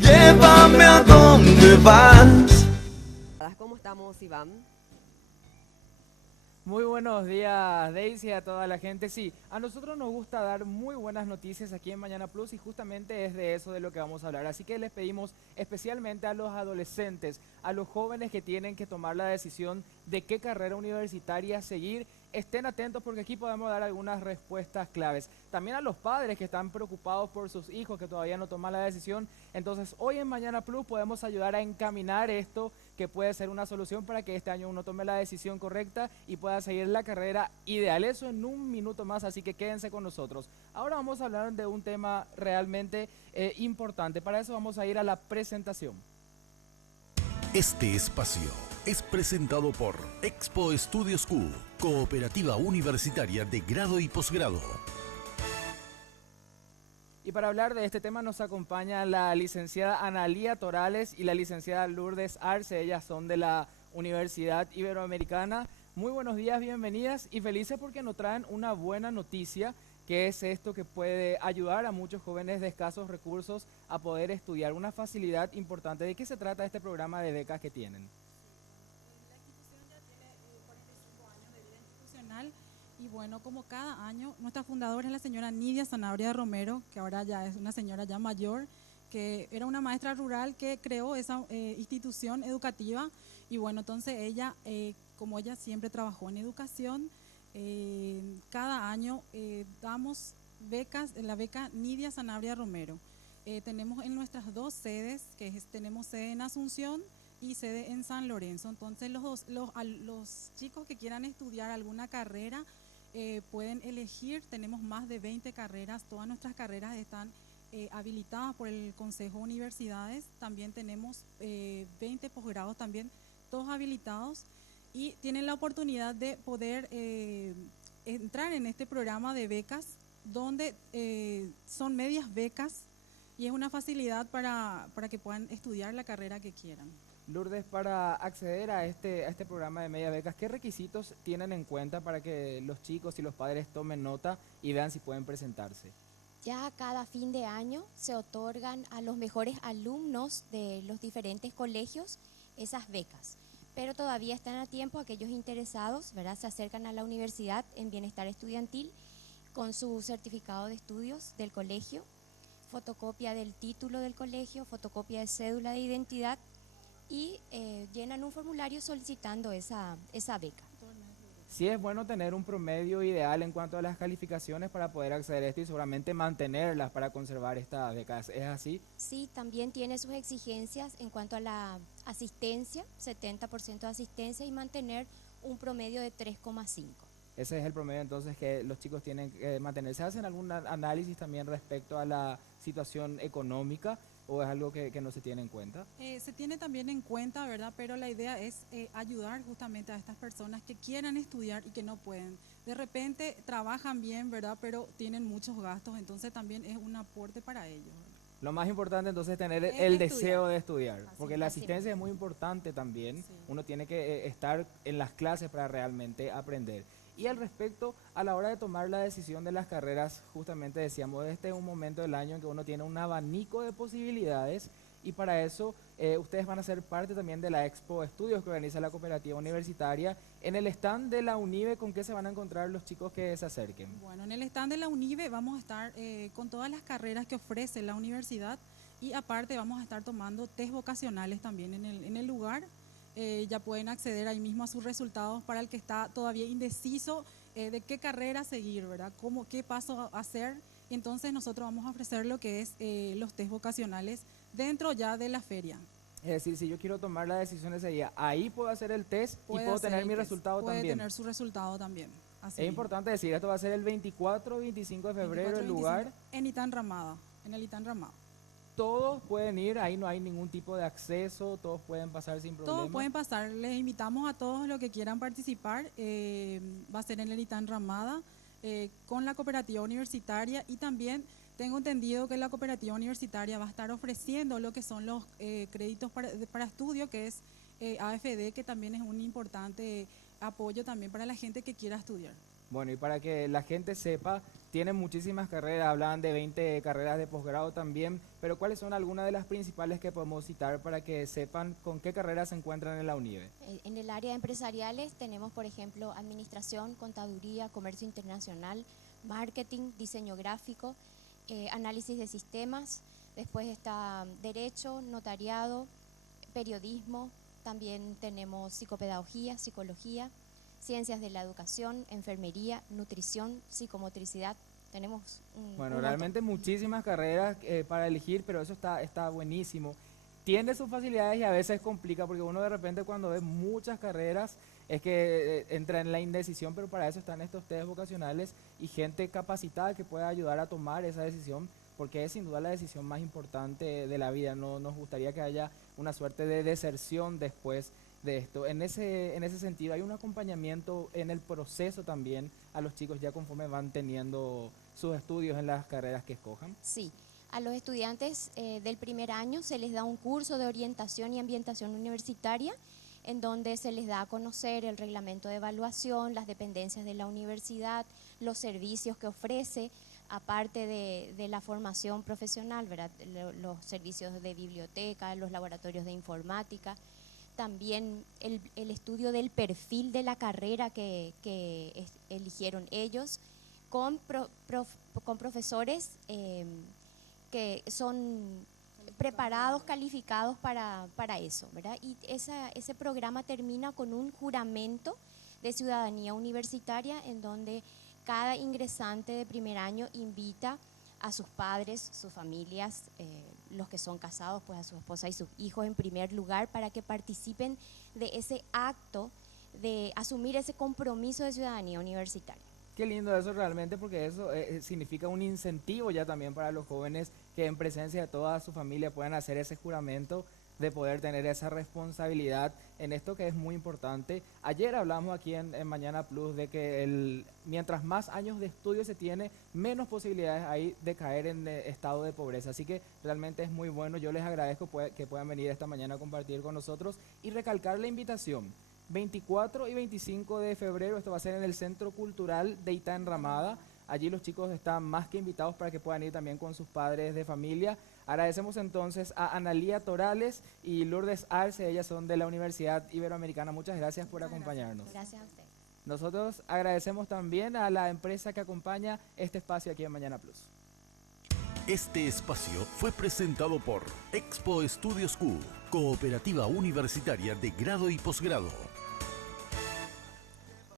Llévame a donde vas. ¿Cómo estamos, Iván? Muy buenos días, Daisy, a toda la gente. Sí, a nosotros nos gusta dar muy buenas noticias aquí en Mañana Plus y justamente es de eso de lo que vamos a hablar. Así que les pedimos especialmente a los adolescentes, a los jóvenes que tienen que tomar la decisión de qué carrera universitaria seguir, estén atentos porque aquí podemos dar algunas respuestas claves. También a los padres que están preocupados por sus hijos que todavía no toman la decisión. Entonces, hoy en Mañana Plus podemos ayudar a encaminar esto, que puede ser una solución para que este año uno tome la decisión correcta y pueda seguir la carrera ideal. Eso en un minuto más, así que quédense con nosotros. Ahora vamos a hablar de un tema realmente importante. Para eso vamos a ir a la presentación. Este espacio es presentado por Expo Estudio School, cooperativa universitaria de grado y posgrado. Y para hablar de este tema nos acompaña la licenciada Analía Torales y la licenciada Lourdes Arce. Ellas son de la Universidad Iberoamericana. Muy buenos días, bienvenidas y felices porque nos traen una buena noticia, que es esto que puede ayudar a muchos jóvenes de escasos recursos a poder estudiar. Una facilidad importante. ¿De qué se trata este programa de becas que tienen? La institución ya tiene 45 años de vida institucional y bueno, como cada año, nuestra fundadora es la señora Nidia Sanabria Romero, que ahora ya es una señora ya mayor, que era una maestra rural que creó esa institución educativa y bueno, entonces ella, como ella siempre trabajó en educación, cada año damos becas, la beca Nidia Sanabria Romero. Tenemos en nuestras dos sedes, tenemos sede en Asunción y sede en San Lorenzo. Entonces los chicos que quieran estudiar alguna carrera pueden elegir, tenemos más de 20 carreras, todas nuestras carreras están habilitadas por el Consejo de Universidades, también tenemos 20 posgrados también, todos habilitados y tienen la oportunidad de poder entrar en este programa de becas donde son medias becas y es una facilidad para que puedan estudiar la carrera que quieran. Lourdes, para acceder a este programa de media becas, ¿qué requisitos tienen en cuenta para que los chicos y los padres tomen nota y vean si pueden presentarse? Ya cada fin de año se otorgan a los mejores alumnos de los diferentes colegios esas becas, pero todavía están a tiempo aquellos interesados, ¿verdad? Se acercan a la universidad en bienestar estudiantil con su certificado de estudios del colegio, fotocopia del título del colegio, fotocopia de cédula de identidad y llenan un formulario solicitando esa beca. Sí es bueno tener un promedio ideal en cuanto a las calificaciones para poder acceder a esto y seguramente mantenerlas para conservar estas becas. ¿Es así? Sí, también tiene sus exigencias en cuanto a la asistencia, 70% de asistencia y mantener un promedio de 3,5. Ese es el promedio entonces que los chicos tienen que mantener. ¿Se hacen algún análisis también respecto a la situación económica o es algo que no se tiene en cuenta? Se tiene también en cuenta, ¿verdad? Pero la idea es ayudar justamente a estas personas que quieran estudiar y que no pueden. De repente trabajan bien, ¿verdad? Pero tienen muchos gastos, entonces también es un aporte para ellos. Lo más importante entonces es tener Es el estudiar. deseo de estudiar, porque la así asistencia es muy importante también. Sí. Uno tiene que estar en las clases para realmente aprender. Y al respecto, a la hora de tomar la decisión de las carreras, justamente decíamos, este es un momento del año en que uno tiene un abanico de posibilidades y para eso ustedes van a ser parte también de la Expo Estudios que organiza la cooperativa universitaria. En el stand de la UNIBE, ¿con qué se van a encontrar los chicos que se acerquen? Bueno, en el stand de la UNIBE vamos a estar con todas las carreras que ofrece la universidad y aparte vamos a estar tomando test vocacionales también en el lugar. Ya pueden acceder ahí mismo a sus resultados para el que está todavía indeciso de qué carrera seguir, ¿verdad? Qué paso hacer. Entonces nosotros vamos a ofrecer lo que es los test vocacionales dentro ya de la feria. Es decir, si yo quiero tomar la decisión ese día, ahí puedo hacer el test y puedo hacer tener el mi test, resultado puede también. tener su resultado también. Así Es mismo. importante decir, esto va a ser el 24 25 de febrero, 24, el lugar. 25, en Itán Ramada, en el Itán Ramada. Todos pueden ir, ahí no hay ningún tipo de acceso, todos pueden pasar sin problema. Todos pueden pasar, les invitamos a todos los que quieran participar, va a ser en el Itán Ramada, con la cooperativa universitaria y también tengo entendido que la cooperativa universitaria va a estar ofreciendo lo que son los créditos para estudio, que es AFD, que también es un importante apoyo también para la gente que quiera estudiar. Bueno, y para que la gente sepa, tienen muchísimas carreras, hablaban de 20 carreras de posgrado también, pero ¿cuáles son algunas de las principales que podemos citar para que sepan con qué carreras se encuentran en la UNIBE? En el área de empresariales tenemos, por ejemplo, administración, contaduría, comercio internacional, marketing, diseño gráfico, análisis de sistemas, después está derecho, notariado, periodismo, también tenemos psicopedagogía, psicología, ciencias de la educación, enfermería, nutrición, psicomotricidad. Tenemos Bueno, un realmente montón. muchísimas carreras para elegir, pero eso está buenísimo. Tiene sus facilidades y a veces complica, porque uno de repente cuando ve muchas carreras es que entra en la indecisión, pero para eso están estos test vocacionales y gente capacitada que pueda ayudar a tomar esa decisión, porque es sin duda la decisión más importante de la vida. No nos gustaría que haya una suerte de deserción después de esto. En ese sentido, hay un acompañamiento en el proceso también a los chicos ya conforme van teniendo sus estudios en las carreras que escojan. Sí, a los estudiantes del primer año se les da un curso de orientación y ambientación universitaria en donde se les da a conocer el reglamento de evaluación, las dependencias de la universidad, los servicios que ofrece, aparte de la formación profesional, ¿verdad? Los servicios de biblioteca, los laboratorios de informática, también el estudio del perfil de la carrera que eligieron ellos, con profesores que son preparados, calificados para eso, ¿verdad? Y ese programa termina con un juramento de ciudadanía universitaria en donde cada ingresante de primer año invita a sus padres, sus familias, los que son casados, pues a su esposa y sus hijos en primer lugar, para que participen de ese acto de asumir ese compromiso de ciudadanía universitaria. Qué lindo eso realmente, porque eso significa un incentivo ya también para los jóvenes que en presencia de toda su familia puedan hacer ese juramento de poder tener esa responsabilidad en esto que es muy importante. Ayer hablamos aquí en Mañana Plus de que mientras más años de estudio se tiene, menos posibilidades hay de caer en estado de pobreza. Así que realmente es muy bueno. Yo les agradezco que puedan venir esta mañana a compartir con nosotros y recalcar la invitación. 24 y 25 de febrero, esto va a ser en el Centro Cultural de Itá Enramada. Allí los chicos están más que invitados para que puedan ir también con sus padres de familia. Agradecemos entonces a Analía Torales y Lourdes Arce, ellas son de la Universidad Iberoamericana. Muchas gracias por acompañarnos. Gracias a ustedes. Nosotros agradecemos también a la empresa que acompaña este espacio aquí en Mañana Plus. Este espacio fue presentado por Expo Estudios Q, Cooperativa Universitaria de Grado y Posgrado.